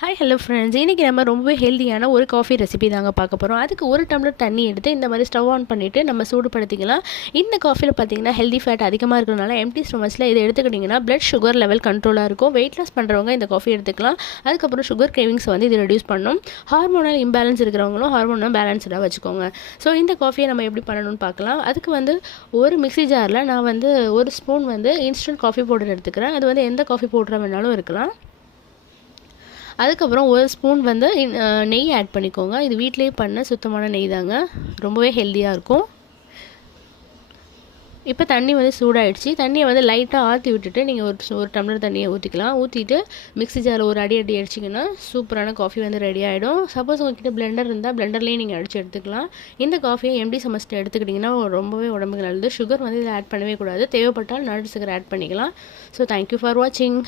Hi hello friends இன்றைக்கி நம்ம ரொம்பவே ஹெல்த்தியான ஒரு காஃபி ரெசிபி தாங்க பார்க்க போகிறோம் அதுக்கு ஒரு டம்ளர் தண்ணி எடுத்து இந்த மாதிரி ஸ்டவ் ஆன் பண்ணிவிட்டு நம்ம சூடுபடுத்திக்கலாம். இந்த காஃபியில் பார்த்தீங்கன்னா ஹெல்தி ஃபேட் அதிகமாக இருக்கிறனால எம்டி ஸ்டொமஸில் இதை எடுத்துக்கிட்டிங்கன்னா பிளட் சுகர் லெவல் கண்ட்ரோலாக இருக்கும். வெயிட் லாஸ் பண்ணுறவங்க இந்த காஃபி எடுத்துக்கலாம். அதுக்கப்புறம் சுகர் கிரேவிங்ஸ் வந்து இது ரெடியூஸ் பண்ணும். ஹார்மோனல் இம்பேலன்ஸ் இருக்கிறவங்களும் ஹார்மோனல் பேலன்ஸ்டாக வச்சுக்கோங்க. ஸோ இந்த காஃபியை நம்ம எப்படி பண்ணணும்னு பார்க்கலாம். அதுக்கு வந்து ஒரு மிக்ஸி ஜாரில் நான் வந்து ஒரு ஸ்பூன் வந்து இன்ஸ்டன்ட் காஃபி பவுடர் எடுத்துக்கிறேன். அது வந்து எந்த காஃபி பவுடராக வேணாலும் இருக்கலாம். அதுக்கப்புறம் ஒரு ஸ்பூன் வந்து நெய் ஆட் பண்ணிக்கோங்க. இது வீட்டிலேயே பண்ண சுத்தமான நெய் தாங்க. ரொம்பவே ஹெல்த்தியாக இருக்கும். இப்போ தண்ணி வந்து சூடாயிடுச்சு. தண்ணியை வந்து லைட்டாக ஆற்றி விட்டுட்டு நீங்கள் ஒரு ஒரு டம்ளர் தண்ணியை ஊற்றிக்கலாம் ஊற்றிட்டு மிக்ஸி ஜாரில் ஒரு அடி அடி அடிச்சிங்கன்னா சூப்பரான காஃபி வந்து ரெடி ஆகிடும் சப்போஸ் உங்ககிட்ட பிளெண்டர் இருந்தால் பிளெண்டர்லேயே நீங்கள் அடித்து எடுத்துக்கலாம். இந்த காஃபியை எம்டி செமஸ்டர் எடுத்துக்கிட்டிங்கன்னா ரொம்பவே உடம்புக்கு நல்லது. சுகர் வந்து இதில் ஆட் பண்ணவே கூடாது. தேவைப்பட்டால் நாட்டு சுகர் ஆட் பண்ணிக்கலாம். ஸோ தேங்க்யூ ஃபார் வாட்சிங்